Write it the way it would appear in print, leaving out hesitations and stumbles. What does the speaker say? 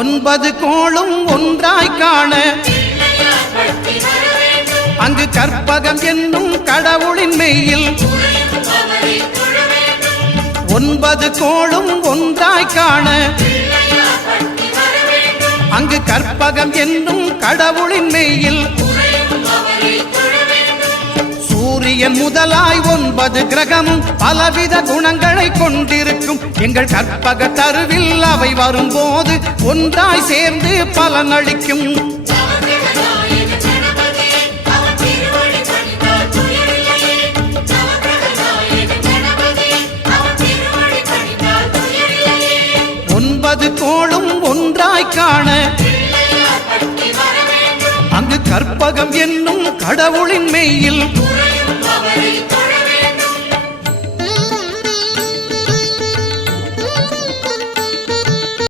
9 கோளும் ஒன்றாய் காண அங்கு கற்பகம் என்னும் கடவுளின் மெய்யில் 9 கோளும் ஒன்றாய் காண அங்கு கற்பகம் என்னும் கடவுளின் மெய்யில் சூரியன் முதலாய் 9 கிரகமும் பலவித குணங்களை கொண்டிருக்கும் எங்கள் கற்பக தருவில் அவை வரும்போது ஒன்றாய் சேர்ந்து பலனளிக்கும். கோளும் ஒன்றாய் காண அங்கு கற்பகம் என்னும் கடவுளின் மெய்யில்